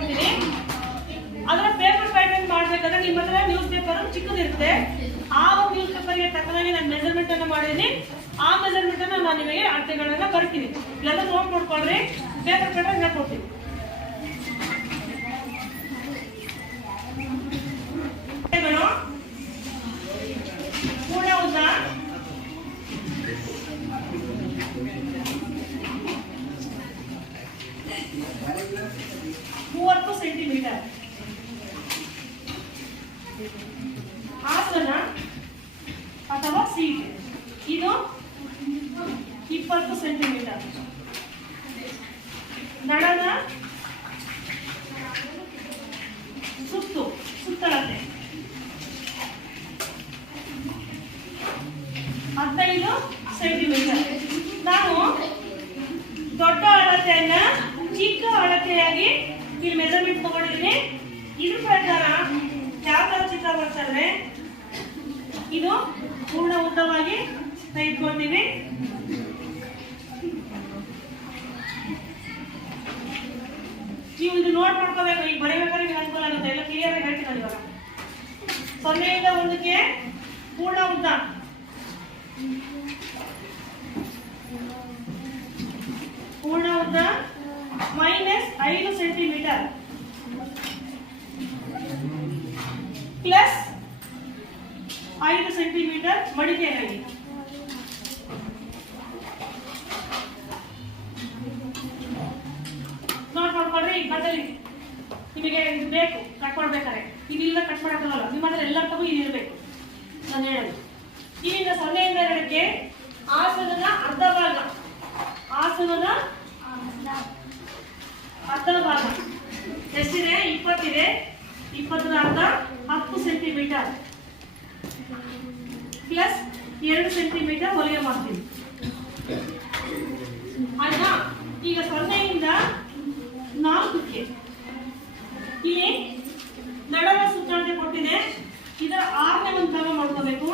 ಕೊಡ್ತೀನಿ. ಅದರ paper pattern ಮಾಡಬೇಕಾದ್ರೆ ನಿಮ್ಮ ಹತ್ರ ನ್ಯೂಸ್ ಪೇಪರ್ ಚಿಕ್ಕದಿರುತ್ತೆ. ಆ ಒಂದು ನ್ಯೂಸ್ ಪೇಪರ್ಗೆ ತಕ್ಕನಾಗಿ ನಾನು ಮೆಜರ್ಮೆಂಟ್ ಅನ್ನು ಮಾಡಿದ್ದೀನಿ. ಆ ಮೆಜರ್ಮೆಂಟ್ ಅನ್ನು ನಾನು ನಿಮಗೆ ಅಳತೆಗಳನ್ನ ಬರ್ತೀನಿ. ಎಲ್ಲ ನೋಟ್ ಮಾಡ್ಕೊಳ್ರಿ. ಪೇಪರ್ ಪ್ಯಾಟರ್ನ್ ಹೇಳ್ಕೊಡ್ತೀನಿ. ಪೂರ್ಣ ಉದ್ದ 30 ಸೆಂಟಿಮೀಟರ್. ಆಸನ ಅಥವಾ ಸೀಟ್ ಇದು 20 ಸೆಂಟಿಮೀಟರ್. ನಡನ ಸುತ್ತಳತೆ 15 ಸೆಂಟಿಮೀಟರ್. ನಾನು ದೊಡ್ಡ ಅಳತೆಯನ್ನ ಚಿಕ್ಕ ಅಳತೆಯಾಗಿ ಇಲ್ಲಿ ಮೆಜರ್ಮೆಂಟ್ ತಗೊಂಡಿದ್ದೀನಿ. ಇದ್ರ ಪ್ರಕಾರ ಯಾವ ತರ ಚಿತ್ರ ಬರ್ತಂದ್ರೆ ಇದು ಪೂರ್ಣ ಉದ್ದವಾಗಿ ತೆಗೆದುಕೊಳ್ತೀವಿ. ನೀವು ಇದು ನೋಟ್ ಮಾಡ್ಕೋಬೇಕು. ಈಗ ಬರೀಬೇಕಾದ್ರೆ ನಿಮ್ಗೆ ಅನುಕೂಲ ಆಗುತ್ತೆ. ಎಲ್ಲ ಕ್ಲಿಯರ್ ಆಗಿ ಹೇಳ್ತೀನಿ. ಇವಾಗ 0 ಇಂದ 1ಕ್ಕೆ ಪೂರ್ಣ ಉದ್ದ -5 ಸೆಂಟಿಮೀಟರ್ ಪ್ಲಸ್ 5 ಸೆಂಟಿಮೀಟರ್ ಮಡಿಕೆಯಾಗಿ. ನೋಟ್ ಮಾಡ್ಕೊಳ್ರಿ. ಈಗ ಬದಲಿ ನಿಮಗೆ ಇದು ಬೇಕು ಕಟ್ ಮಾಡ್ಬೇಕಾದ್ರೆ ಇದಿಲ್ಲ ಕಟ್ ಮಾಡೋಕ್ಕಾಗಲ್ಲ. ನಿಮ್ಮ ಹತ್ರ ಎಲ್ಲರಿಗೂ ಇದು ಇರಬೇಕು. ನಾನು ಹೇಳೋದು ಇಲ್ಲಿಂದ 0 ಇಂದ 2ಕ್ಕೆ ಆಸನದ ಅರ್ಧ ಭಾಗ. ಆಸನದ ಅರ್ಧ ಭಾಗ ಎಷ್ಟಿದೆ? 20 ಇದೆ. 20ರ ಅರ್ಧ 10 ಸೆಂಟಿಮೀಟರ್ ಪ್ಲಸ್ 2 ಸೆಂಟಿಮೀಟರ್ ಹೊಲಿಗೆ ಮಾಡ್ತೀವಿ. ಆಯ್ತಾ? ಈಗ 0 ಇಂದ 4ಕ್ಕೆ ಇಲ್ಲಿ ನಡನ ಸುತ್ತಳತೆ ಕೊಟ್ಟಿದೆ. ಇದರ 6ನೇ ಒಂದು ಭಾಗ ಮಾಡ್ಕೋಬೇಕು.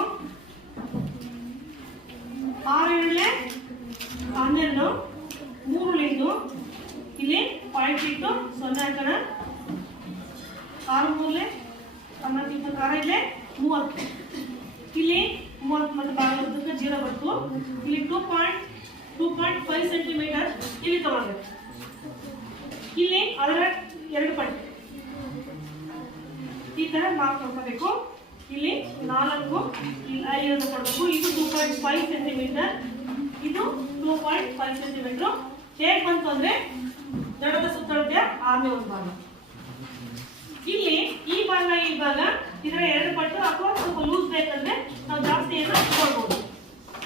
6 × 12 3 5 ಇಲ್ಲಿ ಪಾಯಿಂಟ್ ಇಟ್ಟು 0 ಹಾಕೋಣ. 6 3 16 26 ಇಲ್ಲೇ 30. ಇಲ್ಲಿ 30 ಮತ್ತು ಭಾಗ 0 ಬರ್ತು. ಇಲ್ಲಿ 2.5 ಸೆಂಟಿಮೀಟರ್ ಇಲ್ಲಿ ತಗೊಳ್ಬೇಕು. ಇಲ್ಲಿ ಅದರ 2 ಪಟ್ಟು ಈ ತರ ಮಾರ್ಕ್ ಮಾಡ್ಕೋಬೇಕು. ಇಲ್ಲಿ 4 ಇಲ್ಲಿ 5 ಕೊಡಬೇಕು. ಇದು 2.5 ಸೆಂಟಿಮೀಟರ್, ಇದು 2.5 ಸೆಂಟಿಮೀಟರ್. ಹೇಗೆ ಬಂತು ಅಂದ್ರೆ ದಡದ ಸುತ್ತಳತೆಯ 6ನೇ ಒಂದು ಭಾಗ. ಇಲ್ಲಿ ಈ ಭಾಗ ಇದರ 2 ಪಟ್ಟು ಅಥವಾ ಸ್ವಲ್ಪ ಲೂಸ್ ಬೇಕಂದ್ರೆ ನಾವು ಜಾಸ್ತಿ ಏನೋ ಇಟ್ಕೊಳ್ಬಹುದು.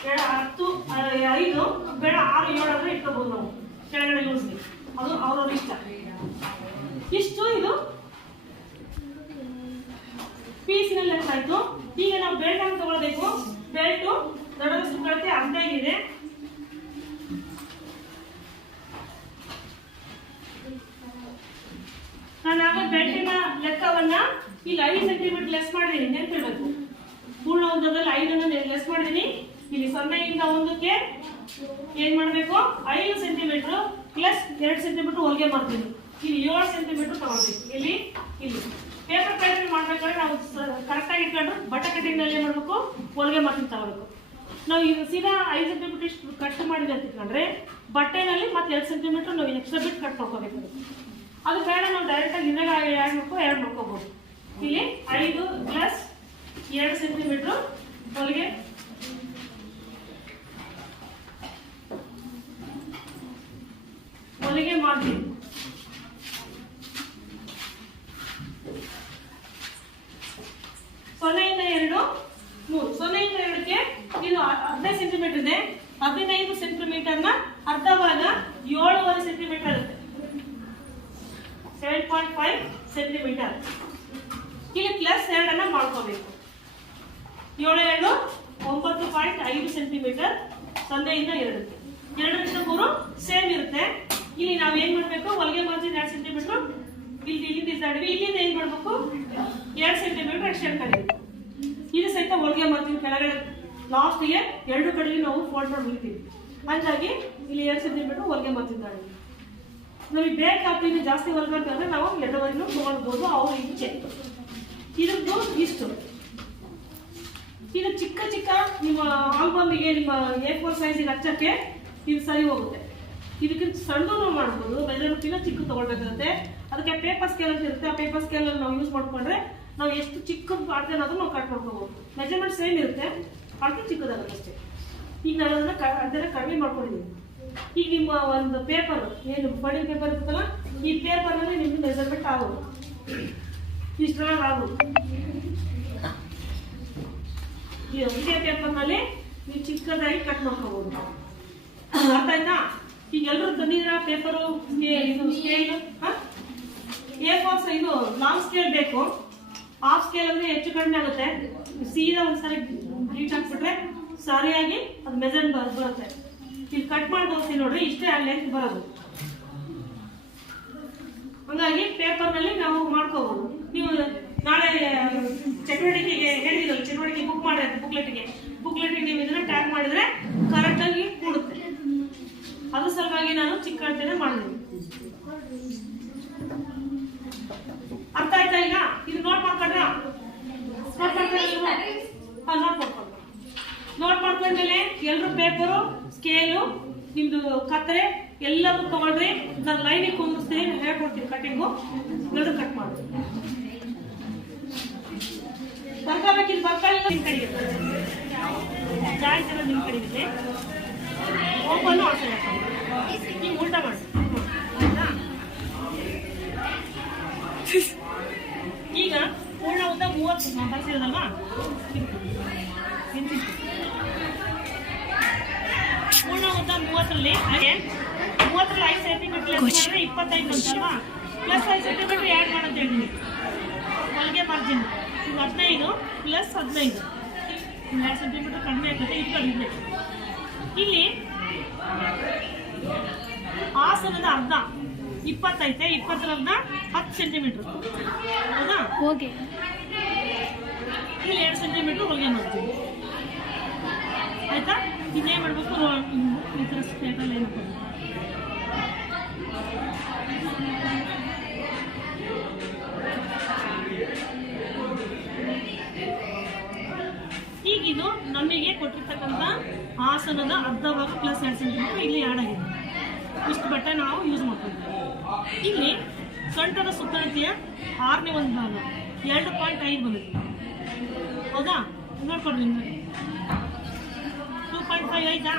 10 5 ಬೇಡ 6 7 ಆದ್ರೆ ಇಟ್ಕೋಬಹುದು ನಾವು ಕೆಳಗಡೆ ಲೂಸ್ಗೆ. ಅದು ಅವ್ರವ್ರ ಇಷ್ಟ. ಇಷ್ಟು ಇದು ಪೀಸಿನಲ್ಲಿ ಆಯ್ತು. ಈಗ ನಾವು ಬೆಲ್ಟ್ ಅನ್ನು ತಗೊಳ್ಬೇಕು. ಬೆಲ್ಟ್ ದಡದ ಸುತ್ತಳತೆ 15 ಇದೆ. ನಾನು ಆಗ ಬೆಲ್ಟಿನ ಲೆಕ್ಕವನ್ನ ಇಲ್ಲಿ 5 ಸೆಂಟಿಮೀಟರ್ ಲೆಸ್ ಮಾಡಿದೀನಿ. ನೆನಪಿಡ್ಬೇಕು. ಪೂರ್ಣ ಉದ್ದದಲ್ಲಿ 5 ಲೆಸ್ ಮಾಡಿದೀನಿ. ಇಲ್ಲಿ 0 ಇಂದ 1ಕ್ಕೆ ಏನ್ ಮಾಡಬೇಕು? 5 ಸೆಂಟಿಮೀಟರ್ ಪ್ಲಸ್ 2 ಸೆಂಟಿಮೀಟರ್ ಹೊಲಿಗೆ ಮಾಡ್ತೀನಿ. ಇಲ್ಲಿ 7 ಸೆಂಟಿಮೀಟರ್ ತಗೊಳ್ತೀವಿ. ಇಲ್ಲಿ ಪೇಪರ್ ಪ್ಯಾಟರ್ನ್ ಮಾಡ್ಬೇಕಾದ್ರೆ ನಾವು ಕರೆಕ್ಟ್ ಆಗಿ ಇಟ್ಕೊಂಡು ಬಟ್ಟೆ ಕಟಿಂಗ್ ನಲ್ಲಿ ಏನ್ ಮಾಡ್ಬೇಕು? ಹೊಲಿಗೆ ಮಾಡ್ತೀನಿ ತಗೋಬೇಕು. ನಾವು ಈಗ ಸೀದಾ 5 ಸೆಂಟಿಮೀಟರ್ ಇಷ್ಟು ಕಟ್ ಮಾಡಿದೆ ಅಂತ ಇಟ್ಕೊಂಡ್ರೆ ಬಟ್ಟೆನಲ್ಲಿ ಮತ್ತೆ 2 ಸೆಂಟಿಮೀಟರ್ ನಾವು ಎಕ್ಸ್ಟ್ರಾ ಬಿಟ್ಟು ಕಟ್ ಮಾಡ್ಕೋಬೇಕು. ಅದು ಬೇಡ, ನಾವು ಡೈರೆಕ್ಟ್ ಆಗಿ ಇದ್ರಾಗ 2 ಮಾಡ್ಕೋಬಹುದು. ಇಲ್ಲಿ 5 ಪ್ಲಸ್ 2 ಸೆಂಟಿಮೀಟರ್ ಹೊಲಿಗೆ ಮಾಡ್ತೀವಿ. 0 ಇಂದ 2 3. 0 ಇಂದ 2ಕ್ಕೆ ಇದು 15 ಸೆಂಟಿಮೀಟರ್ ಇದೆ. 15 ಸೆಂಟಿಮೀಟರ್ನ ಅರ್ಧ ಭಾಗ 7.5 ಸೆಂಟಿಮೀಟರ್ ಇರುತ್ತೆ. 7.5 ಸೆಂಟಿಮೀಟರ್. ಇಲ್ಲಿ ಪ್ಲಸ್ 2 ಅನ್ನ ಮಾಡ್ಕೋಬೇಕು. 7 9.5 ಸೆಂಟಿಮೀಟರ್. 0 ಇಂದ 2ಕ್ಕೆ 2 ರಿಂದ 3 ಸೇಮ್ ಇರುತ್ತೆ. ಇಲ್ಲಿ ನಾವು ಏನ್ ಮಾಡ್ಬೇಕು? ಹೊಲಿಗೆ ಮಾಡ್ತೀವಿ 2 ಸೆಂಟಿಮೀಟರ್. ಇಲ್ಲಿಂದ ಇಲ್ಲಿಂದ ಏನ್ ಮಾಡ್ಬೇಕು? 2 ಸೆಂಟಿಮೀಟರ್ ಎಕ್ಸ್ಟೆಂಡ್ ಕಡಿಬೇಕು. ಇದು ಸಹಿತ ಹೊಲಿಗೆ ಮಾಡ್ತೀವಿ. ಕೆಳಗಡೆ ಲಾಸ್ಟ್ಗೆ 2 ಕಡೆಗೆ ನಾವು ಫೋಲ್ಡ್ ಮಾಡಿ ಮುಗಿತೀವಿ. ಹಾಗಾಗಿ ಇಲ್ಲಿ 2 ಸೆಂಟಿಮೀಟರ್ ಹೊಲಿಗೆ ಮಾಡ್ತಿದ್ದಾಳೆ. ನಮಗೆ ಬೇಕಾದ ಇನ್ನು ಜಾಸ್ತಿ ಹೊರಬೇಕಂದ್ರೆ ನಾವು 2ವರೆನೂ ತಗೊಳ್ಬೋದು, ಅವ್ರ ಇಚ್ಛೆ. ಇದ್ರದ್ದು ಇಷ್ಟು. ಇದು ಚಿಕ್ಕ ಚಿಕ್ಕ ನಿಮ್ಮ ಆಲ್ಬಮ್ಗೆ ನಿಮ್ಮ A4 ಸೈಜಿಗೆ ಹಚ್ಚಕ್ಕೆ ಇದು ಸರಿ ಹೋಗುತ್ತೆ. ಇದಕ್ಕಿಂತ ಸಣ್ಣದು ಮಾಡ್ಬೋದು, ಮೆಜರ್ಮೆಂಟ್ ಚಿಕ್ಕ ತಗೊಳ್ಬೇಕಾಗುತ್ತೆ. ಅದಕ್ಕೆ ಪೇಪರ್ ಸ್ಕೇಲ್ ಅಂತ ಇರುತ್ತೆ. ಆ ಪೇಪರ್ ಸ್ಕೇಲ್ ನಾವು ಯೂಸ್ ಮಾಡ್ಕೊಂಡ್ರೆ ನಾವು ಎಷ್ಟು ಚಿಕ್ಕದು ಅಳತೆ ಅನ್ನೋದು ನಾವು ಕಟ್ ಮಾಡ್ಕೋಬಹುದು. ಮೆಜರ್ಮೆಂಟ್ ಸೇಮ್ ಇರುತ್ತೆ, ಅಳತೆ ಚಿಕ್ಕದಾಗುತ್ತೆ ಅಷ್ಟೇ. ಈಗ ನಾನು ಅದನ್ನ ಕಡಿಮೆ ಮಾಡ್ಕೊಂಡಿದ್ದೀನಿ. ಈಗ ನಿಮ್ಮ ಒಂದು ಪೇಪರ್ ಏನು ಬಡಿ ಪೇಪರ್ ಇರುತ್ತಲ್ಲ, ಈ ಪೇಪರ್ನಲ್ಲಿ ನಿಮ್ಗೆ ಮೆಜರ್ಮೆಂಟ್ ಆಗೋದು ಇಷ್ಟೊಳಗೆ ಆಗೋದು. ಇದೇ ಪೇಪರ್ನಲ್ಲಿ ನೀವು ಚಿಕ್ಕದಾಗಿ ಕಟ್ ಮಾಡ್ಕೋಬಹುದು. ಅರ್ಥ ಆಯ್ತಾ? ಈಗ ಎಲ್ಲರೂ ತಂದಿದ್ರ ಪೇಪರು, ಇದು ಸ್ಕೇಲ್ A4 ಇದು ಲಾಂಗ್ ಸ್ಕೇಲ್ ಬೇಕು. ಹಾಫ್ ಸ್ಕೇಲ್ ಅಂದ್ರೆ ಹೆಚ್ಚು ಕಡಿಮೆ ಆಗುತ್ತೆ. ಸೀದಾ ಒಂದ್ಸರಿ ಬ್ಲೀಚ್ ಹಾಕ್ಬಿಟ್ರೆ ಸರಿಯಾಗಿ ಅದು ಮೆಜರ್ಮೆಂಟ್ ಬರುತ್ತೆ. ಇಲ್ಲಿ ಕಟ್ ಮಾಡ್ಬೋದು ನೋಡ್ರಿ, ಇಷ್ಟೇ ಲೆಂತ್ ಬರೋದು. ಹಂಗಾಗಿ ಪೇಪರ್ ನಲ್ಲಿ ನಾವು ಮಾಡ್ಕೋಬಹುದು. ನೀವು ನಾಳೆ ಚಟುವಟಿಕೆಗೆ ಹೇಳಿದ್ರಲ್ಲ, ಚಟುವಟಿಕೆ ಬುಕ್ ಮಾಡಿ ಬುಕ್ಲೆಟ್ಗೆ ನೀವು ಇದನ್ನ ಟ್ಯಾಗ್ ಮಾಡಿದ್ರೆ ಕರೆಕ್ಟ್ ಆಗಿ ಕೂಡುತ್ತೆ. ಅದ್ರ ಸಲುವಾಗಿ ನಾನು ಚಿಕ್ಕ ಅಳತೆನೆ ಮಾಡಿದ್ದೀನಿ. ಅರ್ಥ ಆಯ್ತಾ? ಈಗ ಇದು ನೋಟ್ ಮಾಡ್ಕೊಂಡ್ರ? ನೋಟ್ ಮಾಡ್ಕೊಂಡ್ಮೇಲೆ ಎಲ್ರು ಪೇಪರು, ಸ್ಕೇಲು, ನಿಮ್ದು ಕತ್ತರೆ ಎಲ್ಲರೂ ತಗೊಳ್ರಿ. ನಾನು ಲೈನಿಗೆ ಕುಂದಿಸ್ತೀನಿ, ಹೇಳ್ಕೊಡ್ತೀನಿ ಕಟಿಂಗು. ಎಲ್ಲರೂ ಕಟ್ ಮಾಡಿ ಬರ್ಕೋಬೇಕಿಲ್ಲ. ಬರ್ಕೊಳ್ಳಿಲ್ಲ ನಿಮ್ ಕಡೆಗೆ ಜಾಯಿಂಟ್ ಎಲ್ಲ ನಿಮ್ ಕಡೆಗಿದೆ. ಓಪನ್ ನೀವು ಉಲ್ಟಾ ಮಾಡಿ. ಈಗ ಪೂರ್ಣ ಉದ್ದ 30 ಬರ್ಸಿರೋದಲ್ವಾ? ಪೂರ್ಣ ಉದ್ದ 30ರಲ್ಲಿ 5 ಸೆಂಟಿಮೀಟರ್ 25 ಅಂತಲ್ವಾ? ಪ್ಲಸ್ 5 ಸೆಂಟಿಮೀಟರ್ ಆ್ಯಡ್ ಮಾಡಂತ ಹೇಳಿದ್ದೀನಿ. ಹೊಲಿಗೆ ಮಾರ್ಜಿನ್ ಇದು 15 ಪ್ಲಸ್ 15, 2 ಸೆಂಟಿಮೀಟರ್ ಕಡಿಮೆ ಆಗುತ್ತೆ. ಇದು ಕಡಿಮೆ. ಇಲ್ಲಿ ಆಸನದ ಅರ್ಧ 20 ಐತೆ, 20ರಿಂದ 10 ಸೆಂಟಿಮೀಟರ್. ಹೌದಾ? ಓಕೆ. ಇಲ್ಲಿ 2 ಸೆಂಟಿಮೀಟರ್ ಹೊಲಿಗೆ ಮಾಡ್ತೀವಿ. ಆಯ್ತಾ? ಇನ್ನೇ ಮಾಡ್ಬೇಕು, ಈ ಥರ ಸ್ಟೇಟಲ್ಲಿ ಏನು ಈಗಿದು ನಮಗೆ ಕೊಟ್ಟಿರ್ತಕ್ಕಂಥ ಆಸನದ ಅರ್ಧ ಭಾಗ ಪ್ಲಸ್ 2 ಸೆಂಟಿಮೀಟರ್ ಇಲ್ಲಿ ಆ್ಯಡ್ ಆಗಿದೆ. ಇಷ್ಟು ಬಟ್ಟೆ ನಾವು ಯೂಸ್ ಮಾಡ್ತೀವಿ. ಇಲ್ಲಿ ಸೊಂಟದ ಸುತ್ತಳತೆಯ 6ನೇ ಒಂದು ಭಾಗ 2.5 ಬರುತ್ತೆ. ಹೌದಾ? ನೋಡ್ಕೊಡ್ರಿ, 2.5 ಆಯ್ತಾ?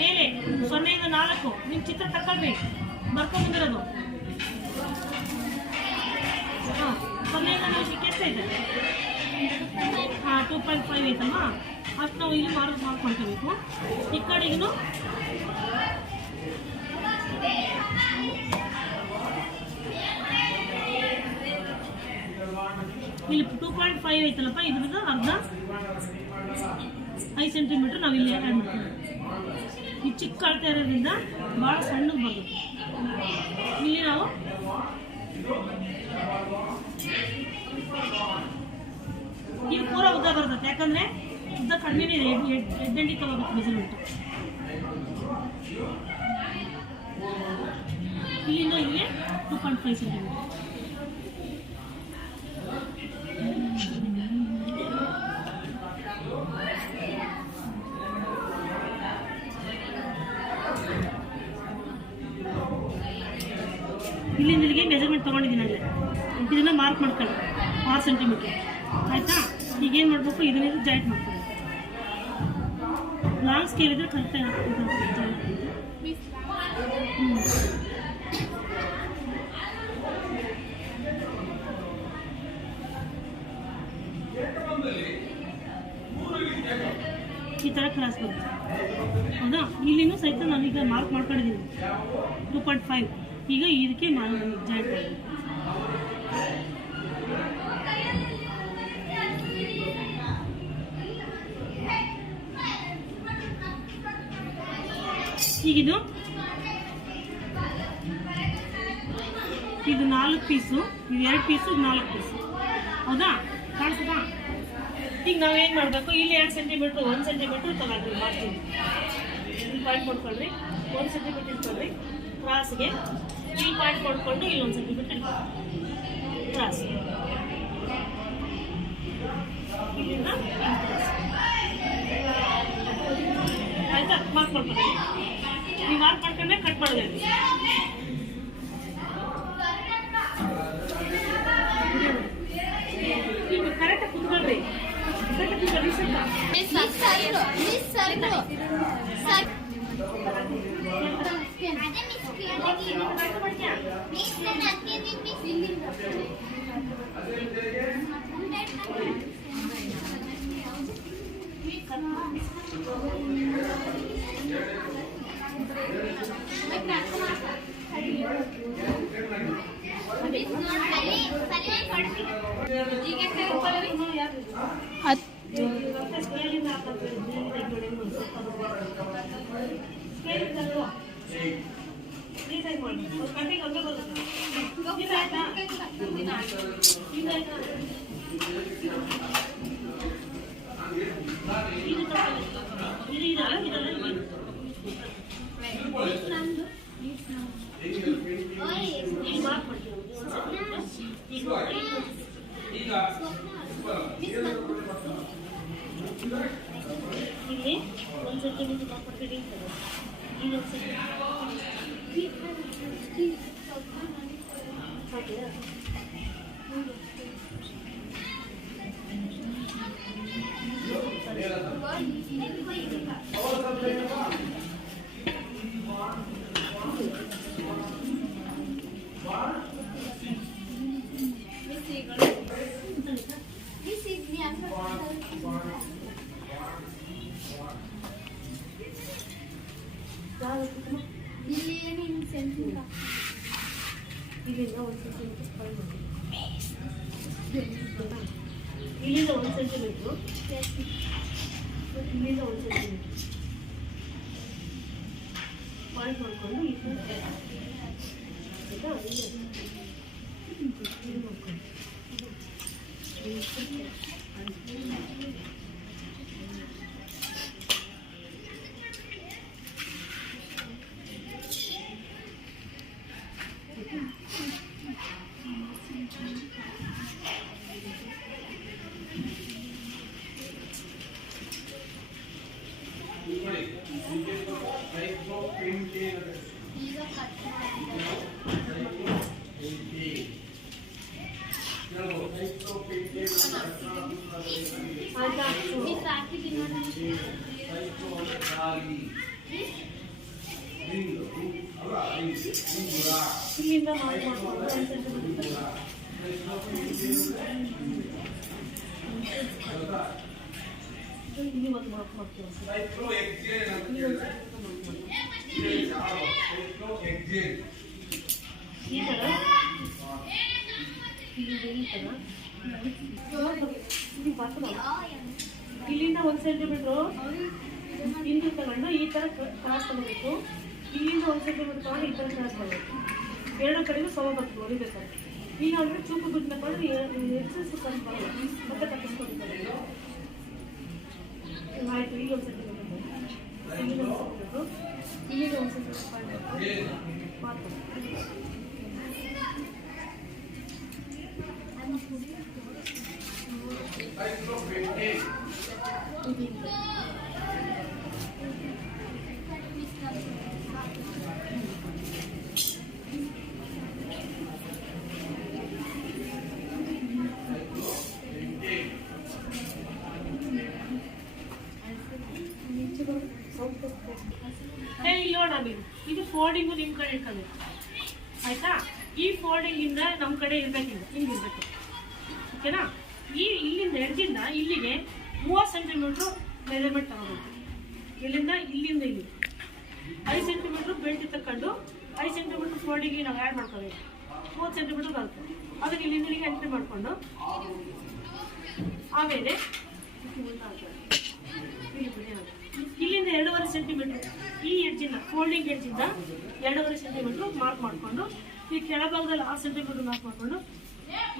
ಮೇಲೆ 0ಯಿಂದ 4 ನಿಮ್ಮ ಚಿತ್ರ ತಗೊಳ್ರಿ, ಬರ್ಕೊಂಡ್ಬಂದಿರೋದು. 0ಯಿಂದ 4 ಎಷ್ಟೈತೆ? 2.5 ಐತಲ್ವಾ? ಅಷ್ಟು ನಾವು ಇಲ್ಲಿ ಮಾಡ್ಕೊಳ್ಕೋಬೇಕು. ಈ ಕಡೆಗೂ ಇಲ್ಲಿ 2.5 ಐತಲ್ಲಪ್ಪ, ಇದ್ರದ್ದು ಅರ್ಧ 5 ಸೆಂಟಿಮೀಟರ್ ನಾವು ಇಲ್ಲಿ ಆ್ಯಡ್ ಮಾಡ್ತೀವಿ. ಈ ಚಿಕ್ಕ ಅಳತೆ ಇರೋದ್ರಿಂದ ಭಾಳ ಸಣ್ಣಗೆ ಬರುತ್ತೆ. ಇಲ್ಲಿ ನಾವು ಇದು ಪೂರ ಉದ್ದ ಬರ್ತದೆ, ಯಾಕಂದ್ರೆ ಉದ್ದ ಕಡಿಮೆ ಇದೆ. ಹೆಡ್ಡಂಡಿ ತಗೋಬೇಕು ಮೆಜರ್ಮೆಂಟ್. ಇಲ್ಲಿಂದ ಇಲ್ಲಿಗೆ 2.5 ಸೆಂಟಿಮೀಟರ್. ಇಲ್ಲಿಂದ ಇಲ್ಲಿಗೆ ಮೆಜರ್ಮೆಂಟ್ ತೊಗೊಂಡಿದ್ದೀನಿ ಅಲ್ಲೇ. ಇದನ್ನ ಮಾರ್ಕ್ ಮಾಡ್ಕೊಳ್ಳಿ 6 ಸೆಂಟಿಮೀಟರ್. ಆಯ್ತಾ? ಈಗೇನು ಮಾಡಬೇಕು, ಇದನ್ನ ಜಾಯಿಂಟ್ ಮಾಡ್ಕೊಳ್ಳಿ. ಲಾಂಗ್ ಸ್ಕೇಲ್ ಇದ್ರೆ ಕರೆಕ್ಟಾಗಿ ಜಾಯಿಂಟ್. ಈ ಥರ ಕ್ಲಾಸ್ ಬರುತ್ತೆ. ಹೌದಾ? ಇಲ್ಲಿನೂ ಸಹಿತ ನಾನೀಗ ಮಾರ್ಕ್ ಮಾಡ್ಕೊಂಡಿದ್ದೀನಿ 2.5. ಈಗ ಇದಕ್ಕೆ ಜಾಯಿಂಟ್ ಮಾಡಿ. ಈಗಿದು 4 ಪೀಸು, ಇದು 2 ಪೀಸು, 4 ಪೀಸು. ಹೌದಾ? ಕಾಣಿಸ್ತಾ? ಈಗ ನಾವೇನು ಮಾಡಬೇಕು, ಇಲ್ಲಿ 2 ಸೆಂಟಿಮೀಟ್ರ್ 1 ಸೆಂಟಿಮೀಟ್ರ್ ತಗೊಳ್ರಿ, ಮಾಡ್ತೀವಿ. ಇಲ್ಲಿ ಪಾಯಿಂಟ್ ಮಾಡ್ಕೊಳ್ರಿ, 1 ಸೆಂಟಿಮೀಟ್ರ್ ಇಟ್ಕೊಳ್ರಿ. ಕ್ರಾಸ್ಗೆ ಈ ಪಾಯಿಂಟ್ ಕೊಡ್ಕೊಂಡು ಇಲ್ಲೊಂದು ಸೆಂಟಿಮೀಟರ್ ಕ್ರಾಸ್ ಇಲ್ಲಿಂದ ಆಯ್ತಾ ಮಾರ್ಕ್ ಮಾಡ್ಕೊಳ್ಳಿ. ನೀವು ಮಾರ್ಕ್ ಮಾಡ್ಕೊಂಡ್ರೆ ಕಟ್ ಮಾಡಬೇಕು. ಈಗ ಕರೆಕ್ಟಾಗಿ ಕುತ್ಕೊಳ್ರಿ. ಕರೆಕ್ಟಾಗಿ ಕುತ್ಕೊಳ್ಳಿ. ಇಲ್ಲಿ 1 ಸೆಂಟಿಮೀಟರ್ ಮಾಡ್ಕೊಡ್ತೀವಿ. ಇಲ್ಲಿ 1 ಇಲ್ಲಿಂದ 1 ಸೆಂಟಿಮೀಟರ್ ಪಾಯಿಂಟ್ ಮಾಡ್ಕೊಂಡು ಇಲ್ಲಿಂದ ಇಲ್ಲಿ ಒಂದು ಮಾರ್ಕ್ ಮಾಡ್ತೀವಿ. ಈ ಥರ ಇಲ್ಲಿಂದ 1 ಸೆಂಟಿಮೀಟರ್ ಹಿಂದೆ ತಗೊಂಡು ಈ ಥರ ಕ್ರಾಸ್ ತಗೋಬೇಕು. ಇಲ್ಲಿಂದ 1 ಸೆಂಟಿಮೀಟರ್ ತಗೊಂಡು ಈ ಥರ ಕ್ರಾಸ್ ಮಾಡಬೇಕು. ಎರಡು ಕಡೆಗೂ ಸಮ ಬರ್ತದೆ ಹೊಡಿಬೇಕಾದ್ರೆ. ಈಗ ಅಂದರೆ ಚೂಪು ಬಿಟ್ಟನ ಪಡೆದು ಎಕ್ಸಸ್ ಸ್ವಲ್ಪ ಮತ್ತೆ ಕಟ್ಟಿಸ್ಕೊಂಡಿದ್ದಾರೆ. ಆಯಿತು. ಈಗ 1 ಸೆಂಟಿಮೀಟರ್ ಇಲ್ಲಿಂದ 1 ಸೆಂಟಿಮೀಟರ್ ಇಲ್ಲಿಂದ 1 ಸೆಂಟಿಮೀಟರ್ ಮಾಡ್ತಾರೆ. ಇಲ್ಲಿ ನೋಡ, ಇದು ಫೋಲ್ಡಿಂಗು ನಿಮ್ಮ ಕಡೆ ಇಟ್ಕೋಬೇಕು. ಆಯ್ತಾ? ಈ ಫೋಲ್ಡಿಂಗ್ ಇಂದ ನಮ್ಮ ಕಡೆ ಇರ್ಬೇಕಿಲ್ಲ, ಹಿಂಗಿರ್ಬೇಕು. ಓಕೆನಾ? ಇಲ್ಲಿಂದ ಎಡ್ಜಿಂದ ಇಲ್ಲಿಗೆ 30 ಸೆಂಟಿಮೀಟ್ರ್ ಮೆಜರ್ಮೆಂಟ್ ತಗೋಬೇಕು. ಇಲ್ಲಿಂದ ಇಲ್ಲಿ 5 ಸೆಂಟಿಮೀಟ್ರ್ ಬೆಲ್ಟ್ ತಗೊಂಡು 5 ಸೆಂಟಿಮೀಟ್ರ್ ಫೋಲ್ಡಿಂಗಿಗೆ ನಾವು ಆ್ಯಡ್ ಮಾಡ್ಕೋಬೇಕು. 30 ಸೆಂಟಿಮೀಟ್ರ್ ಬರುತ್ತೆ. ಅದಕ್ಕೆ ಇಲ್ಲಿಂದ ಇಲ್ಲಿಗೆ ಎಂಟ್ರಿ ಮಾಡಿಕೊಂಡು ಆಮೇಲೆ ಇಲ್ಲಿಂದ 2.5 ಸೆಂಟಿಮೀಟ್ರ್ ಈ ಎಡ್ಜಿಂದ ಫೋಲ್ಡಿಂಗ್ ಎಡ್ಜಿಂದ 2.5 ಸೆಂಟಿಮೀಟ್ರ್ ಮಾರ್ಕ್ ಮಾಡಿಕೊಂಡು ಈ ಕೆಳಭಾಗದಲ್ಲಿ 6 ಸೆಂಟಿಮೀಟ್ರ್ ಮಾರ್ಕ್ ಮಾಡಿಕೊಂಡು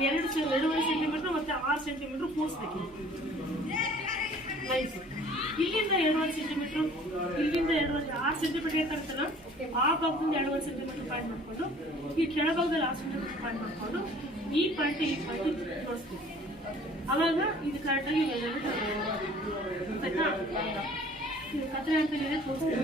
2.5 ಸೆಂಟಿಮೀಟ್ರ್ ಮತ್ತು 6 ಸೆಂಟಿಮೀಟ್ರ್ ಕೂರಿಸ್ಬೇಕು ಲೈನ್ಸ್. ಇಲ್ಲಿಂದ 2.5 ಸೆಂಟಿಮೀಟ್ರ್, ಇಲ್ಲಿಂದ 6 ಸೆಂಟಿಮೀಟ್ರ್ ಏರ್ತಾರಲ್ಲ ಆ ಭಾಗದಿಂದ 2.5 ಸೆಂಟಿಮೀಟರ್ ಪಾಯಿಂಟ್ ಮಾಡಿಕೊಂಡು ಈ ಕೆಳಭಾಗದಲ್ಲಿ 6 ಸೆಂಟಿಮೀಟರ್ ಪಾಯಿಂಟ್ ಮಾಡಿಕೊಂಡು ಈ ಪಾಯಿಂಟ್ ತೋರಿಸ್ತೀವಿ. ಅವಾಗ ಇದು ಕರೆಕ್ಟಾಗಿ ಆಯ್ತಾ? ಇದು ಕತ್ರೆ ಅಂತ ಹೇಳಿ ತೋರಿಸ್ತೀವಿ.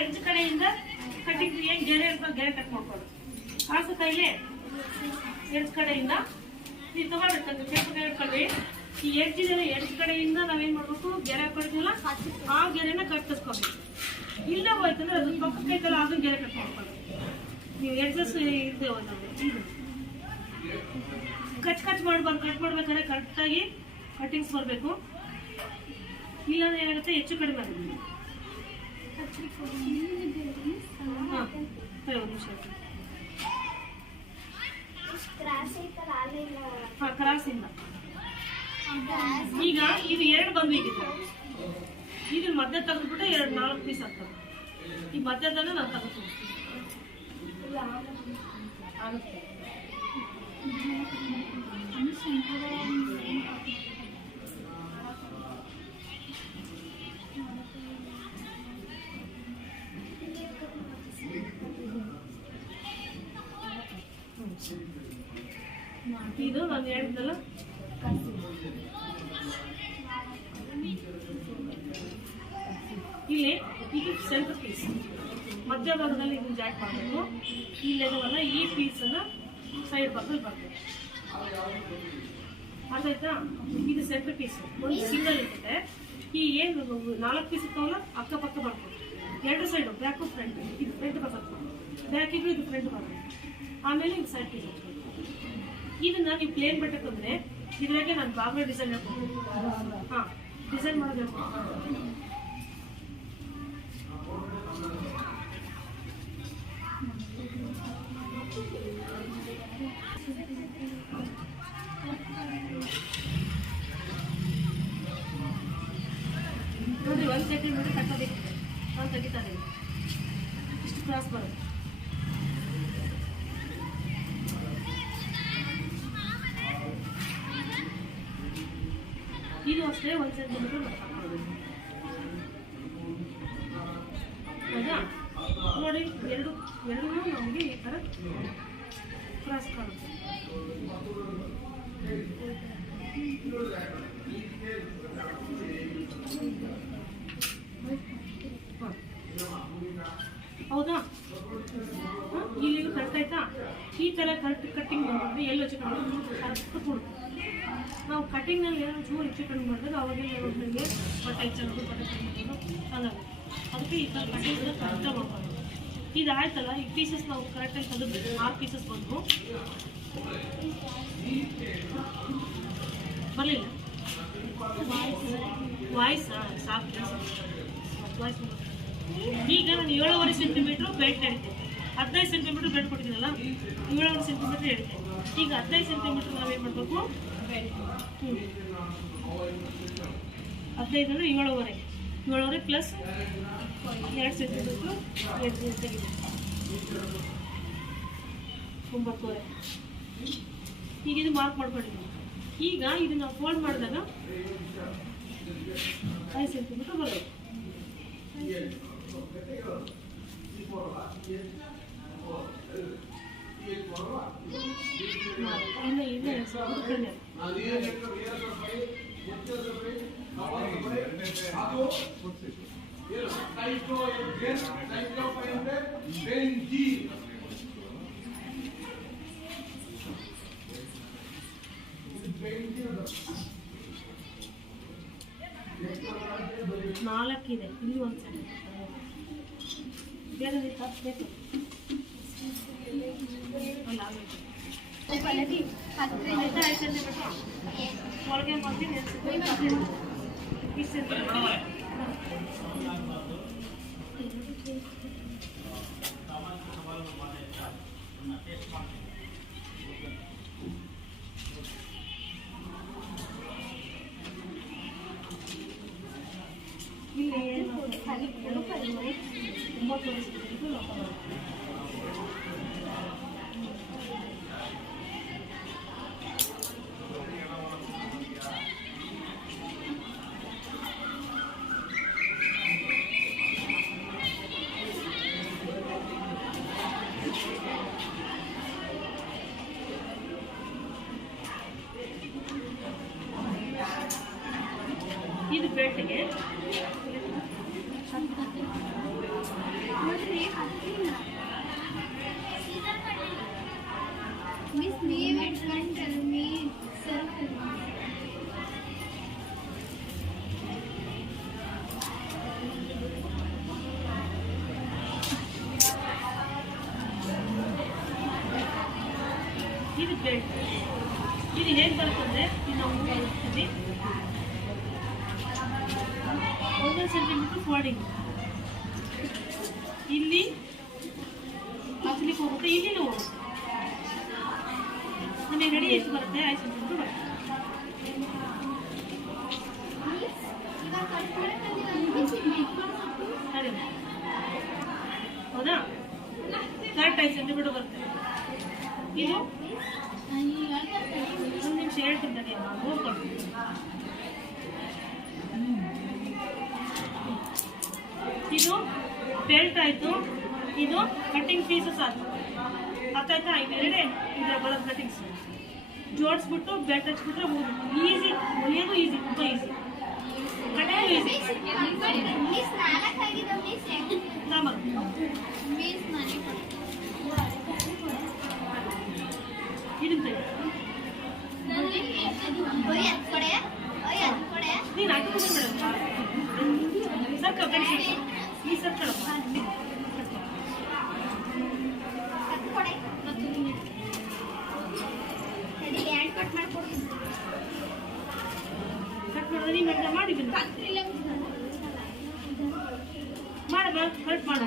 ಎಡ್ಜ್ ಕಡೆಯಿಂದ ಕಟ್ಟಿಂಗ್ ಗೆರೆ ಕಟ್ ಮಾಡ್ಕೊಳ್ಳೋದು. ಕಾಸು ಕೈಲಿ ಎಡ್ಜ್ ಕಡೆಯಿಂದ ನೀವು ತಗೊಳ್ಬೇಕಂದ್ರೆ ಟೇಪ್ ಹೇಳ್ಕೊಳ್ಳಿ. ಈ ಎಡ್ಜ್ ಇದೆ, ಎಡ್ಜ್ ಕಡೆಯಿಂದ ನಾವೇನ್ ಮಾಡ್ಬೇಕು, ಗೆರೆ ಹಾಕೊಳ್ತೀವಲ್ಲ ಆ ಗೆರೆನ ಕಟ್ಟಿಸ್ಕೋಬೇಕು. ಇಲ್ಲ ಹೋಯ್ತಂದ್ರೆ ಅದು ಪಕ್ಕ ಕೈತಲ್ಲ ಅದನ್ನ ಗೆರೆ ಕಟ್ ಮಾಡ್ಕೊಳ್ಳಿ. ನೀವು ಎಡ್ಜಸ್ ಇಲ್ಲದೆ ಹೋದ್ರೆ ಇದು ಕಚ್ ಮಾಡ್ಬಾರ್ದು. ಕಟ್ ಮಾಡ್ಬೇಕಾದ್ರೆ ಕರೆಕ್ಟಾಗಿ ಕಟ್ಟಿಂಗ್ಸ್ ಬರಬೇಕು. ಇಲ್ಲಾಂದ್ರೆ ಏನಾಗುತ್ತೆ, ಹೆಚ್ಚು ಕಡಿಮೆ ಆಗುತ್ತೆ. ಕ್ರಾಸ್ ಇಂದ ಈಗ ಇದು 2 ಬಂದು ಹೀಗಿದೆ. ಇದು ಮಧ್ಯ ತೆಗೆದ್ಬಿಟ್ಟು 4 ಪೀಸ್ ಆಗ್ತದೆ. ಈ ಮಧ್ಯದನ್ನ ನಾವು ತೆಗೆದು ಆಗುತ್ತೆ. ಇದು ನಾನು ಹೇಳಿದ್ನಲ್ಲ, ಇಲ್ಲಿ ಇದು ಸೆಂಟರ್ ಪೀಸ್ ಮಧ್ಯಭಾಗದಲ್ಲಿ ಇದನ್ನ ಜಾಯಿಂಟ್ ಮಾಡಬೇಕು. ಇಲ್ಲೆಲ್ಲ ಈ ಪೀಸನ್ನು ಸೈಡ್ ಭಾಗದಲ್ಲಿ ಬರ್ತದೆ. ಅದಾಯ್ತಾ? ಇದು ಸೆಂಟರ್ ಪೀಸ್ ಒಂದು ಸಿಂಗಲ್ ಇರ್ತದೆ. ಈ ಏನು 4 ಪೀಸ್ ಇರ್ತಾವಲ್ಲ ಅಕ್ಕಪಕ್ಕ ಬರ್ತದೆ. 2 ಸೈಡು, ಬ್ಯಾಕು ಫ್ರಂಟ್. ಇದು ಫ್ರಂಟ್ ಬರ್ತದೆ, ಬ್ಯಾಕಿಗೂ ಇದು ಫ್ರಂಟ್ ಬರ್ತದೆ. ಆಮೇಲೆ ಇದು ಸೈಡ್ ಪೀಸ್. ಇದನ್ನ ನೀವು ಪ್ಲೇನ್ ಬಟ್ಟಕ್ಕಂದ್ರೆ ಇದ್ರಾಗೆ ನಾನು ಬಾಗ್ಲ ಡಿಸೈನ್ ಹೇಳ್ಬೋದು. ಹಾಂ, ಡಿಸೈನ್ ಮಾಡಬೇಕು. ನೋಡಿ 1 ಸೆಂಟಿಮೀಟರ್ ಕಟ್ಟಬೇಕು. ನಾನು ತೆಗಿತಾರೆ ಇಷ್ಟು ಕ್ರಾಸ್ ಬರುತ್ತೆ. ಇದು ಅಷ್ಟೇ 1 ಸೆಂಟಿಮೀಟರ್ ಹೌದಾ? ನೋಡಿ ಎರಡೂ ನಮಗೆ ಈ ಥರ ಕ್ರಾಸ್ ಕಾಣುತ್ತೆ. ಹೌದಾ? ಇಲ್ಲಿ ಕರೆಕ್ಟ್ ಆಯ್ತಾ? ಈ ಥರ ಕಟ್ಟಿಂಗ್ ಮಾಡಿದ್ರೆ ಎಲ್ಲ ಹೆಚ್ಚು ಕಡಿಮೆ ಕರೆಕ್ಟ್ ಕೊಡುತ್ತೆ. ನಾವು ಕಟ್ಟಿಂಗ್ನಲ್ಲಿ ಏನೋ ಚೂರು ಹೆಚ್ಚು ಕಡಿಮೆ ಮಾಡಿದ್ರೆ ಅವಾಗೆಲ್ಲ ನಮಗೆ ಬಟ್ಟೆ ಹೆಚ್ಚಾಗೋದು, ಬಟ್ಟೆ ಕಡಿಮೆ ಹಾಗಾಗುತ್ತೆ. ಅದಕ್ಕೆ ಈ ಥರ ಕಟ್ಟಿಂಗ್ನ ಕರೆಕ್ಟಾಗಿ ಮಾಡ್ಬೋದು. ಇದು ಆಯ್ತಲ್ಲ, ಈ ಪೀಸಸ್ ನಾವು ಕರೆಕ್ಟಾಗಿ ತೆಗೆದು 6 ಪೀಸಸ್ ಬಂದು ಬರಲಿಲ್ಲ. ವಾಯ್ಸ್ ಸಾಕು, ವಾಯ್ಸ್. ಈಗ ನಾನು 7.5 ಸೆಂಟಿಮೀಟ್ರ್ ಬೆಲ್ಟ್ ಹಿಡಿತೇನೆ. 15 ಸೆಂಟಿಮೀಟ್ರ್ ಬೆಲ್ಟ್ ಕೊಟ್ಟಿದ್ದೀನಲ್ಲ, 7.5 ಸೆಂಟಿಮೀಟ್ರ್ ಹಿಡಿತೇನೆ. ಈಗ 15 ಸೆಂಟಿಮೀಟ್ರ್ ನಾವೇನು ಮಾಡಬೇಕು, 15 ಅಂದರೆ 7.5 ಪ್ಲಸ್ 2 ಸೆಂಟಿಮೀಟ್ರ್ ತೆಗಿದೆ 9.5. ಈಗ ಇದು ಮಾರ್ಕ್ ಮಾಡ್ಕೊಂಡಿದ್ದೀನಿ. ಈಗ ಇದು ನಾವು ಫೋಲ್ಡ್ ಮಾಡಿದಾಗ 5 ಸೆಂಟಿಮೀಟ್ರ್ ಬರೋದು. ನಾಲ್ಕಿದೆ, ಇಲ್ಲಿ 1 ಸೆಂಟಿಮೀಟರ್ ಬೇರೆ ಬೇಕು. ಒಳಗೆ ಮಾಡ್ತೀನಿ ಇಷ್ಟು ಇಲ್ಲಿ 9 ಬೆಲ್ಟ್ಗೆ Miss me and can tell me circle. ಇದು ಬೆಲ್ಟ್. ಇದು ಹೇಗೆ ಬರ್ತದೆ ಇದು ನಾವು ಬರುತ್ತದೆ 1 ಸೆಂಟಿಮೀಟರ್ ಫೋಲ್ಡಿಂಗ್. ಇಲ್ಲಿ ಹಾಕ್ಲಿಕ್ಕೆ ಹೋಗುತ್ತೆ, ಇಲ್ಲಿ ಹೋಗುತ್ತೆ. ನಮಗೆ ರೆಡಿ ಎಷ್ಟು ಬರುತ್ತೆ 5 ಸೆಂಟಿಮೀಟರ್ ಬರುತ್ತೆ. ಸರಿ ಹೌದಾ? ಕರೆಕ್ಟ್ 5 ಸೆಂಟಿಮೀಟರ್ ಬರುತ್ತೆ. ಇದು ಒಂದು ನಿಮಿಷ ಹೇಳ್ತಿದ್ದಾಗ ಹೋಗ್ಕೊಂಡು ಇದು ಬೆಲ್ಟ್ ಆಯಿತು, ಇದು ಕಟ್ಟಿಂಗ್ ಪೀಸಸ್ ಆಯಿತು. ಅರ್ಥಾಯ್ತಾ? ಇವೆರಡೇ ಇದರ ಬರೋದು ಕಟ್ಟಿಂಗ್ಸ್. ಜೋಡಿಸ್ಬಿಟ್ಟು ಬೆಲ್ಟ್ ಹಚ್ಬಿಟ್ರೆ ಈಸಿ, ಹೊಲಿಯೋದು ಈಸಿ, ತುಂಬ ಈಸಿ, ಕಟ್ಟಿಂಗ್ ಈಸಿ. ಸಾಂಬಾರು ಇದನ್ನ ನೀನು ಹಾಕಿಕೊಂಡು ಮೇಡಮ್ ಸರ್ಕ ಕಳಿಸಿ ಈ ಸರ್ಕಳಪ್ಪ. ಕಟ್ ಮಾಡಿದ್ರೆ ನೀವು ಮೆಂಟ ಮಾಡಿದ್ದೀನಿ ಮಾಡಮ್ಮ, ಕಟ್ ಮಾಡ.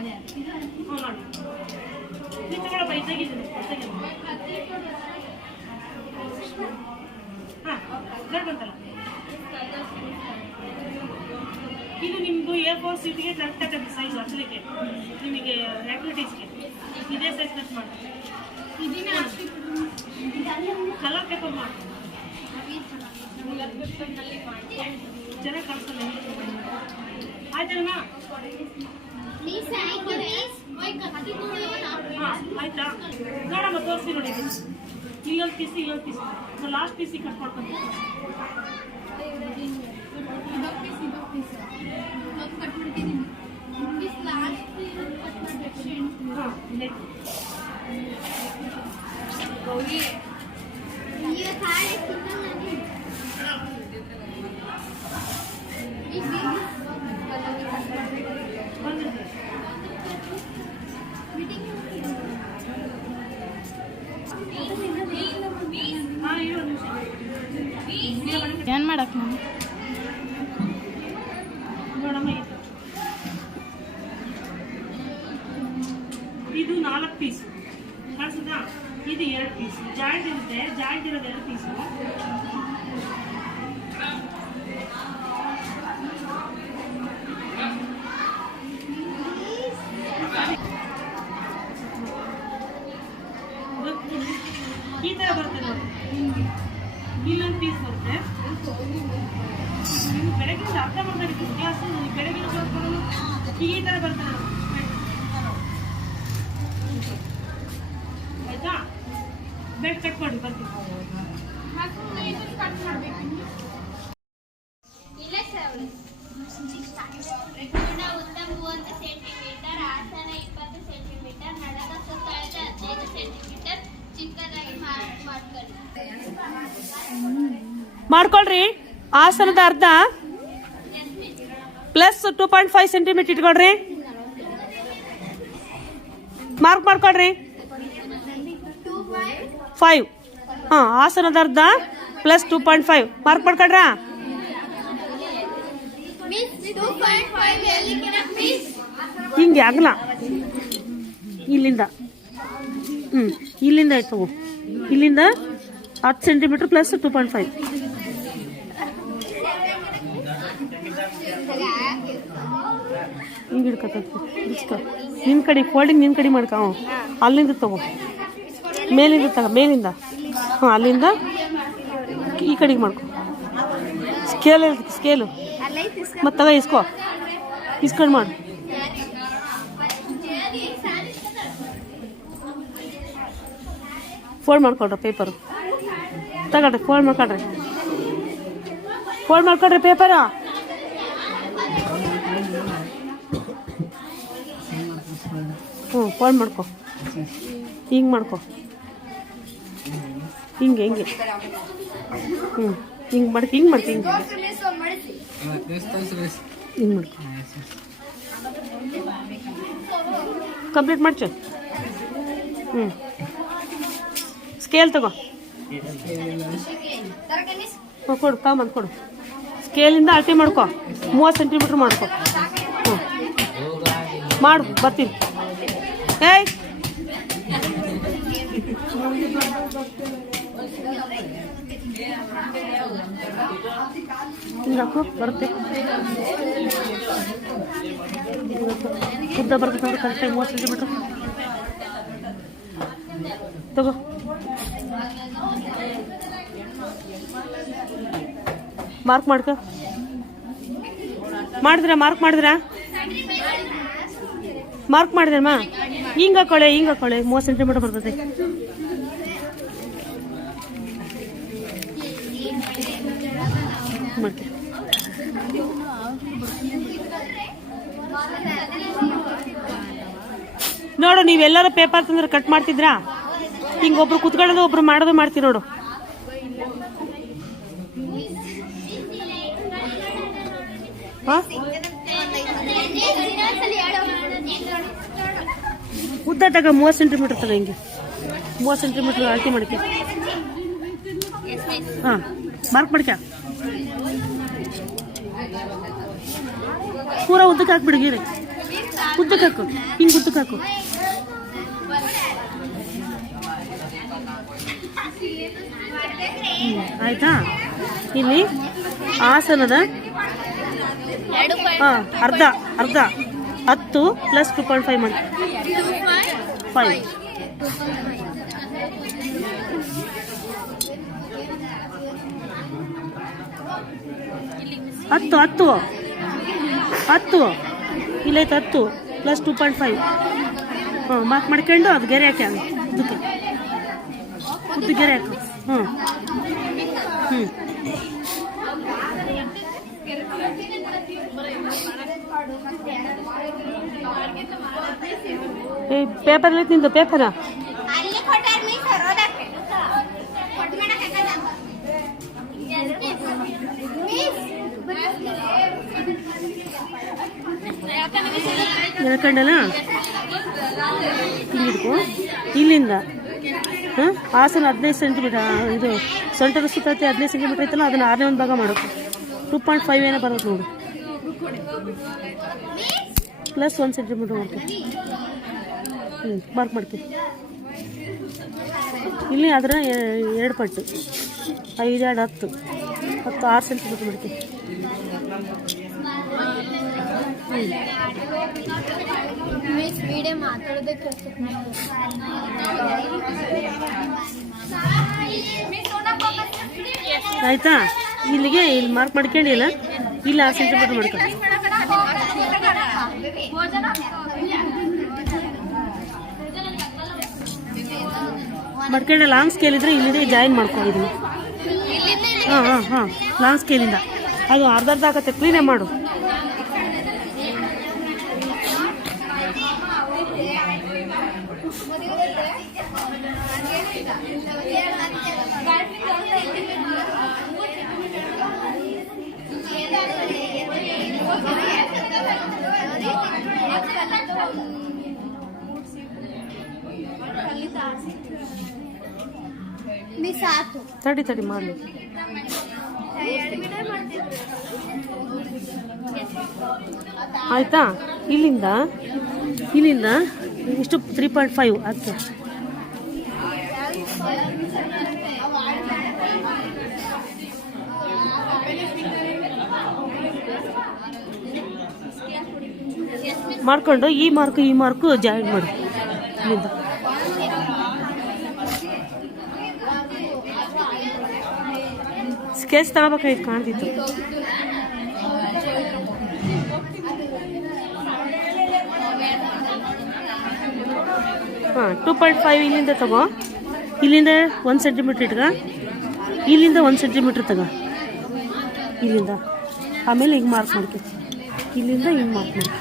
ಹ್ಞೂ ಮಾಡಿ ನೀವು ತಗೊಳಪ್ಪ, ಇದು ತೆಗಿದ್ದೀನಿ ಹಾಂ ಕಟ್ ಅಂತಲ್ಲ. ಇದು ನಿಮ್ಮದು A4 ಸೀಟ್ಗೆ ಕರೆಕ್ಟಾಗಿ ಸೈಜ್ ಹಚ್ಚಲಿಕ್ಕೆ, ನಿಮಗೆ ಆ್ಯಕ್ಟಿವಿಟೀಸ್ಗೆ ಇದೇ ಸೈಜ್ ಕಟ್ ಮಾಡಿ. ಕಲರ್ ಪೇಪರ್ ಮಾಡಿ ಚೆನ್ನಾಗಿ ಕಾಣಿಸ್ತಲ್ಲ. ಆಯ್ತಲ್ವಾ? ಹಾಂ ಆಯ್ತಾ? ನೋಡಮ್ಮ ತೋರಿಸಿ ನೋಡಿ. ಇಲ್ಲೊಂದು ಪೀಸ್ ಲಾಸ್ಟ್ ಪೀಸಿಗೆ ಕಟ್ ಮಾಡ್ಕೊಂಡು ಏನ್ ಮಾಡಕ್ ನೋಡಮ್ಮ. ಇದು 4 ಪೀಸ್ ಕಾಣಿಸುತ್ತಾ? ಇದು 2 ಪೀಸ್ ಜಾಯಿಂಟ್ ಇರುತ್ತೆ. ಜಾಯಿಂಟ್ ಇರೋದು 2 ಪೀಸು. ಈ ಥರ ಬರುತ್ತೆ ನೋಡಿ. ಇಲ್ಲೊಂದು ಪೀಸ್ ಬರುತ್ತೆ. ನೀವು ಬೆಳಗಿಂದ ಅರ್ಥ ಮಾಡಬೇಕು ಕ್ಲಾಸ್. ಬೆಳಗಿನ ಓದ್ಕೊಳ್ಳೋದು ಈ ಥರ ಬರ್ತದೆ ಆಯ್ತಾ? ಬೆಡ್ ಚೆಕ್ ಮಾಡಿ ಬರ್ತೀವಿ. ಉದ್ದ 30 ಸೆಂಟಿಮೀಟರ್, ಆಸನ 20 ಸೆಂಟಿಮೀಟರ್, ನಡಕ ಸುತ್ತಳತೆ 15 ಸೆಂಟಿಮೀಟರ್ ಚಿಕ್ಕದಾಗಿ ಮಾಡ್ಕೊಳ್ರಿ. ಆಸನದ ಅರ್ಧ ಪ್ಲಸ್ 2.5 ಸೆಂಟಿಮೀಟರ್ ಇಟ್ಕೊಳ್ರಿ. ಮಾರ್ಕ್ ಮಾಡ್ಕೊಳ್ರಿ 5. ಹಾಂ, ಆಸನದ ಅರ್ಧ ಪ್ಲಸ್ 2.5 ಮಾರ್ಕ್ ಮಾಡ್ಕೊಳ್ರಾ? ಹಿಂಗೆ ಆಗಲ್ಲ. ಇಲ್ಲಿಂದ ಇಲ್ಲಿಂದ ಆಯ್ತು. ಇಲ್ಲಿಂದ 10 ಸೆಂಟಿಮೀಟರ್ ಪ್ಲಸ್ 2.5. ಹಿಂಗೆ ಹಿಡ್ಕೊತೈತಿ. ನಿನ್ನ ಕಡೆ ಫೋಲ್ಡಿಂಗ್ ನಿನ್ನ ಕಡೆ ಮಾಡ್ಕೊ. ಅಲ್ಲಿಂದ ತಗೋ, ಮೇಲಿಂದ ತಗೋ, ಮೇಲಿಂದ. ಹಾಂ, ಅಲ್ಲಿಂದ ಈ ಕಡೆಗೆ ಮಾಡ್ಕೊ. ಸ್ಕೇಲು ಮತ್ತೆ ತಗೋ, ಇಸ್ಕೊಂಡು ಮಾಡು. ಫೋಲ್ಡ್ ಮಾಡ್ಕೊಳ್ರಿ ಪೇಪರು. ತಗೊಳ್ರಿ, ಫೋಲ್ಡ್ ಮಾಡ್ಕೊಳ್ರಿ ಪೇಪರು. ಫೋಲ್ಡ್ ಮಾಡ್ಕೊ, ಹಿಂಗೆ ಮಾಡ್ಕೊ, ಹಿಂಗೆ ಹಿಂಗೆ ಹಿಂಗೆ ಮಾಡ್ಕೊ, ಹಿಂಗೆ ಮಾಡ್ಕೊ, ಹಿಂಗೆ ಹಿಂಗೆ ಮಾಡ್ಕೊ. ಕಂಪ್ಲೀಟ್ ಮಾಡ್ಚು. ಸ್ಕೇಲ್ ತಗೋ, ಕೊಡು, ಕಾಮನ್ ಕೊಡು. ಸ್ಕೇಲಿಂದ ಅಳತೆ ಮಾಡ್ಕೊ, 30 ಸೆಂಟಿಮೀಟ್ರ್ ಮಾಡ್ಕೊ. ಮಾಡು, ಬರ್ತೀನಿ. ಏಯ್ ಹಿಂಗೆ ಹಾಕು, ಬರುತ್ತೆ. ಉದ್ದ ಬರುತ್ತೆ ನೋಡಿ, ಕರೆಕ್ಟಾಗಿ 30 ಸೆಂಟಿಮೀಟ್ರ್ ತಗೋ. ಮಾರ್ಕ್ ಮಾಡ್ಕೊ. ಮಾರ್ಕ್ ಮಾಡಿದ್ರಾ ಮಾರ್ಕ್ ಮಾಡಿದ್ರಮ್ಮ. ಹಿಂಗೆ ಹಾಕೊಳ್ಳೆ, 30 ಸೆಂಟಿಮೀಟ್ರ್ ಬರ್ತದೆ. ಮಾಡ್ಕೆ ನೋಡು, ನೀವೆಲ್ಲರೂ ಪೇಪರ್ ತಂದ್ರೆ ಕಟ್ ಮಾಡ್ತಿದ್ರಾ? ಹಿಂಗೆ ಒಬ್ರು ಕುತ್ಕೊಳ್ಳೋದು ಒಬ್ರು ಮಾಡೋದು ಮಾಡ್ತೀವಿ ನೋಡು. ಹಾಂ, ಉದ್ದ ತಗ 30 ಸೆಂಟಿಮೀಟ್ರ್ ತಗ. ಹಿಂಗೆ 30 ಸೆಂಟಿಮೀಟ್ರ್ ಅಳತೆ ಮಾಡ್ಕೆ. ಹಾಂ, ಮಾರ್ಕ್ ಮಾಡ್ಕ. ಪೂರ ಉದ್ದಕ್ಕೆ ಹಾಕ್ಬಿಡು. ಗೀರೆ ಉದ್ದಕ್ಕೆ ಹಾಕು, ಹಿಂಗೆ ಉದ್ದಕ್ಕೆ ಹಾಕು. ಆಯ್ತಾ? ಇಲ್ಲಿ ಆಸನದ ಅರ್ಧ 10 + 2.5 ಮಾಡಿ 5. 10 ಇಲ್ಲೈತೆ. 10 + 2.5 ಮಾರ್ಕ್ ಮಾಡ್ಕೊಂಡು ಅದು ಗೆರೆ ಹಾಕಿ. ಉದ್ದ ಗೆರೆ ಹಾಕು. ಪೇಪರ್ ಎಲ್ಲ ತಿಂದು ಪೇಪರ ಎಳ್ಕೊಂಡಲ್ಲ. ಹಿಂಗಿಡ್ಕೊ. ಇಲ್ಲಿಂದ ಆಸನ 15 ಸೆಂಟಿಮೀಟ್ರ್, ಇದು ಸೊಂಟದ ಸುತ್ತೈತೆ 15 ಸೆಂಟಿಮೀಟ್ರ್ ಐತಲ್ಲ, ಅದನ್ನು 6ನೇ ಒಂದು ಭಾಗ ಮಾಡಬೇಕು. 2.5 ಏನೋ ಬರುತ್ತೆ ನೋಡು, + 1 ಸೆಂಟಿಮೀಟ್ರ್ ಮಾಡ್ಕೊ. ಮಾರ್ಕ್ ಮಾಡ್ತೀವಿ. ಇಲ್ಲಿ ಅದರ 2 ಪಟ್ಟು 5 2 10 6 ಸೆಂಟಿಮೀಟ್ರ್ ಮಾಡ್ತೀವಿ. ಆಯ್ತಾ? ಇಲ್ಲಿಗೆ ಇಲ್ಲಿ ಮಾರ್ಕ್ ಮಾಡ್ಕೊಂಡಿಲ್ಲ, ಇಲ್ಲಿ 6 ಸೆಂಟಿಮೀಟ್ರ್ ಮಾಡ್ಕೊ. ಮಾಡ್ಕೊಂಡೆ ಲಾಂಗ್ ಸ್ಕೇಲ್ ಇದ್ರೆ ಇಲ್ಲಿದೆ ಜಾಯಿನ್ ಮಾಡ್ಕೊ. ಇದನ್ನು ಹಾಂ ಲಾಂಗ್ ಸ್ಕೇಲಿಂದ ಅದು ಅರ್ಧ ಆಗತ್ತೆ. ಕ್ಲೀನೇ ಮಾಡು. ತಡಿ ಮಾಡಿ. ಆಯ್ತಾ? ಇಲ್ಲಿಂದ ಇಷ್ಟು 3.5 ಅದಕ್ಕೆ ಮಾಡ್ಕೊಂಡು ಈ ಮಾರ್ಕು ಜಾಯಿನ್ ಮಾಡು. ಇಲ್ಲಿಂದ ಸ್ಕೆಚ್ ತಗೋಬೇಕಾಯ್ತು, ಕಾಣ್ತಿತ್ತು. ಹಾಂ 2.5 ಇಲ್ಲಿಂದ ತಗೋ. ಇಲ್ಲಿಂದ 1 ಸೆಂಟಿಮೀಟ್ರ್ ಇಟ್ಕ. ಇಲ್ಲಿಂದ 1 ಸೆಂಟಿಮೀಟ್ರ್ ತಗೋ. ಇಲ್ಲಿಂದ ಆಮೇಲೆ ಹಿಂಗೆ ಮಾರ್ಕ್ ಮಾಡ್ಕೊ. ಇಲ್ಲಿಂದ ಹಿಂಗೆ ಮಾರ್ಕ್ ಮಾಡಿ.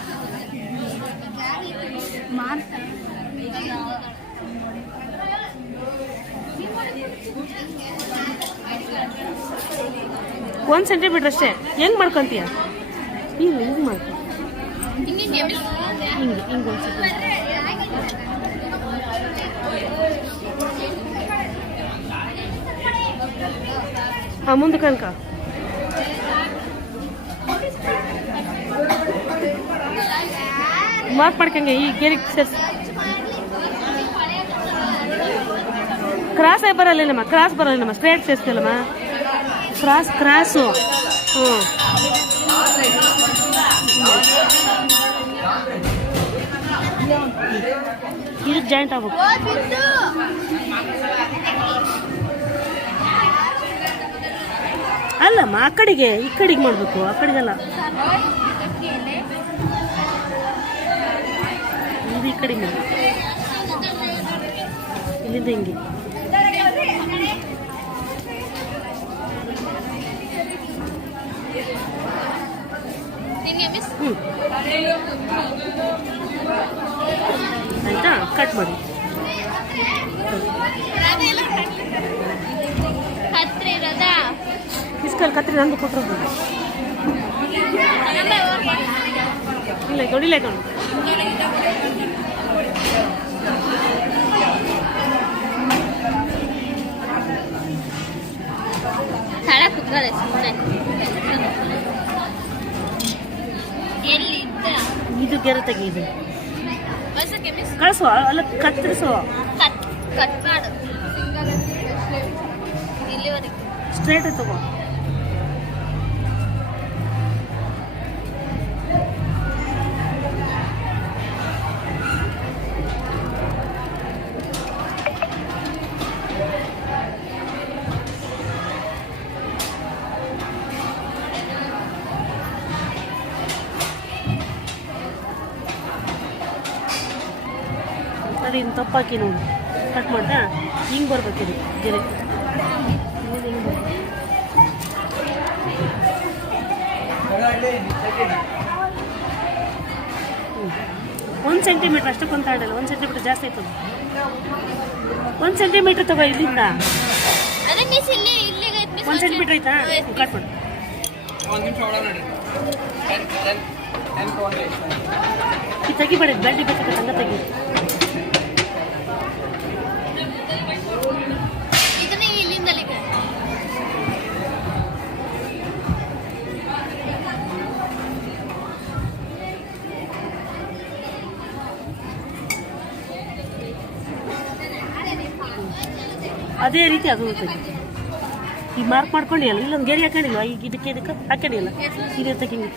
1 ಸೆಂಟಿಮೀಟರ್ ಅಷ್ಟೇ. ಹೆಂಗ್ ಮಾಡ್ಕೊಂತೀಯ? ಹಿಂಗೆ ಮಾಡ್ಕೊ. ಹಿಂಗೆ ಒಂದು ಹಾಂ, ಮುಂದೆ ಕನಕ ಮಾರ್ಕ್ ಮಾಡ್ಕಂಗೆ ಈ ಗೆರೆ ಕ್ರಾಸ್ ಆಗಿ ಬರಲ್ಲಮ್ಮ, ಕ್ರಾಸ್ ಬರಲ್ಲಮ್ಮ, ಸ್ಟ್ರೇಟ್ ಸೇರಿಸ್ತಿಲ್ಲಮ್ಮ, ಕ್ರಾಸು. ಹ್ಞೂ, ಇದಕ್ಕೆ ಜಾಯಿಂಟ್ ಆಗ್ಬೇಕು. ಅಲ್ಲಮ್ಮ, ಆ ಕಡೆಗೆ ಈ ಕಡೆಗೆ ಮಾಡಬೇಕು, ಆ ಕಡೆಗೆಲ್ಲ. ಇದು ಈ ಕಡೆಗೆ ಮಾಡಿ, ಇಲ್ಲಿಂದ ಹಿಂಗೆ. ಆಯ್ತಾ? ಕಟ್ ಮಾಡಿ. ಇಸ್ಕಲ್ ಕತ್ರಿ ನಂದು ಕೊಟ್ಟರು ಇಲ್ಲ ಹೊಡಿಲ್ಲ ಕಣು. ಇದು ಗೆರೆ ತೆಗೀದು ಕಳಿಸುವ, ಅಲ್ಲ ಕತ್ತರಿಸುವ, ಸ್ಟ್ರೇಟ್ ತಗೋ. ಇನ್ನು ತಪ್ಪಾಕಿ ನೋಡಿ ಕಟ್ ಮಾಡ್ದಾ, ಹಿಂಗೆ ಬರ್ಬೇಕಿದೆ ಗೆರೆ. ಒಂದು ಸೆಂಟಿಮೀಟ್ರ್ ಅಷ್ಟಕ್ಕೆ ಒಂದು ತಾಡಲ್ಲ, 1 ಸೆಂಟಿಮೀಟ್ರ್ ಜಾಸ್ತಿ ಆಯ್ತದೆ. 1 ಸೆಂಟಿಮೀಟ್ರ್ ತಗೋ ಇಲ್ಲಿಂದ. 1 ಸೆಂಟಿಮೀಟ್ರ್ ಆಯ್ತಾ? ಕಟ್ ಮಾಡಿ. ಈ ತೆಗಿಬೇಡ, ಬೆಳ್ಳಿ ಬೇಕಾದ್ರೆ ಹಂಗ ತೆಗಿ. ಅದೇ ರೀತಿ ಅದು ತೆಗಿ. ಈಗ ಮಾರ್ಕ್ ಮಾಡ್ಕೊಂಡಿಲ್ಲ, ಇಲ್ಲೊಂದು ಗೆರೆ ಹಾಕೊಂಡಿಲ್ವ, ಈಗ ಇದಕ್ಕೆ ಹಾಕೊಂಡಿಲ್ಲ, ಈಗ ತೆಗಿಂಗಿ.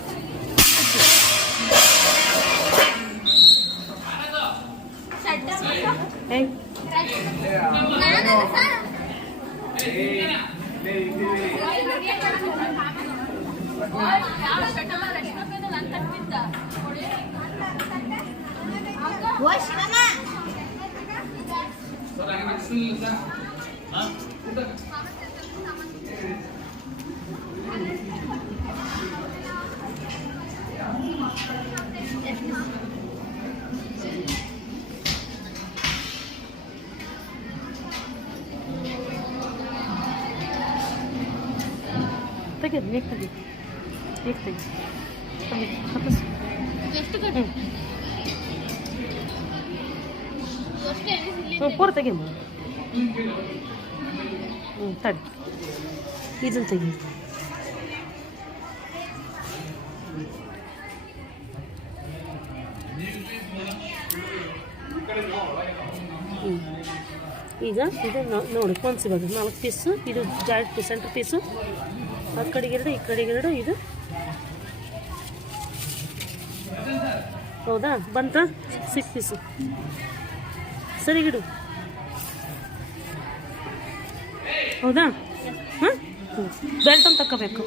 ತೆಗೆದು ನೀರು ತೆಗಿ, ನೀರು ತೆಗಿ, ಪೂರ ತೆಗಿಮ್ಮ. ತಡಿ, ಇದನ್ನು ತೆಗಿ. ಈಗ ಇದು ನೋಡಿ ಕೊಂಸಿಬೋದು 4 ಪೀಸು. ಇದು ಜಾಯಿಂಟ್ ಪೀಸ್, ಸೆಂಟ್ರ್ ಪೀಸು. ಆ ಕಡೆಗೆ 2, ಈ ಕಡೆಗೆ 2. ಇದು ಹೌದಾ? ಬಂತ 6 ಪೀಸು. ಸರಿ ಗಿಡು, ಹೌದಾ? ಹಾಂ, ಬೆಲ್ಟನ್ನು ತಗೋಬೇಕು.